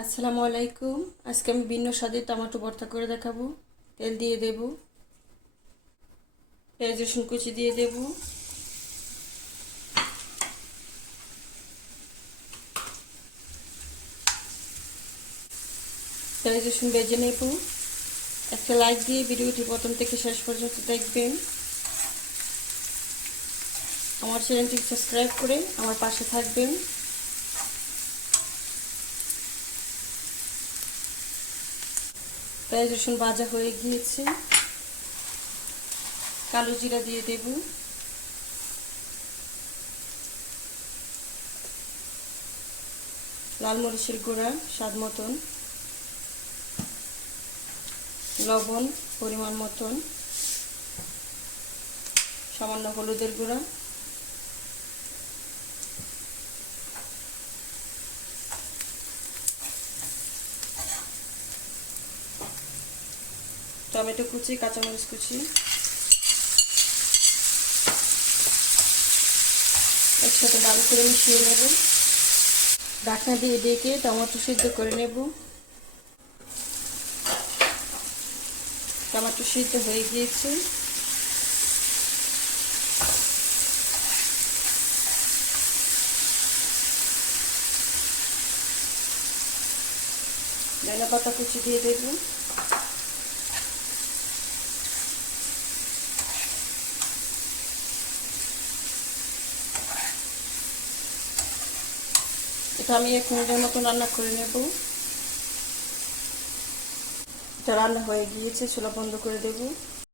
আসসালামু আলাইকুম। আজকে আমি ভিন্ন স্বাদের টমেটো ভর্তা করে দেখাবো। তেল দিয়ে দেব। পেঁয়াজ, রসুন কুচি দিয়ে দেব। পেঁয়াজ, রসুন বেজে নেব। একটা লাইক দিয়ে ভিডিওটি প্রথম থেকে শেষ পর্যন্ত দেখবেন। আমার চ্যানেলটি সাবস্ক্রাইব করে আমার পাশে থাকবেন। পেঁয়াজ, রসুন ভাজা হয়ে গিয়েছে। কালো জিরা দিয়ে দেব। লাল মরিচের গুঁড়া, স্বাদ মতন। লবণ, পরিমাণ মতন। সামান্য হলুদের গুঁড়া। টমেটো কুচি, কাঁচামরিচ কুচি। একসাথে ভালো করে মিশিয়ে নেব। ঢাকনা দিয়ে ডেকে টমেটো সিদ্ধ করে নেব। টমেটো সিদ্ধ হয়ে গিয়েছে। ধনে পাতা কুচি দিয়ে দেবো। এটা আমি এক মিনিটের মতো রান্না করে নেব। এটা রান্না হয়ে গিয়েছে, ছোলা বন্ধ করে দেব।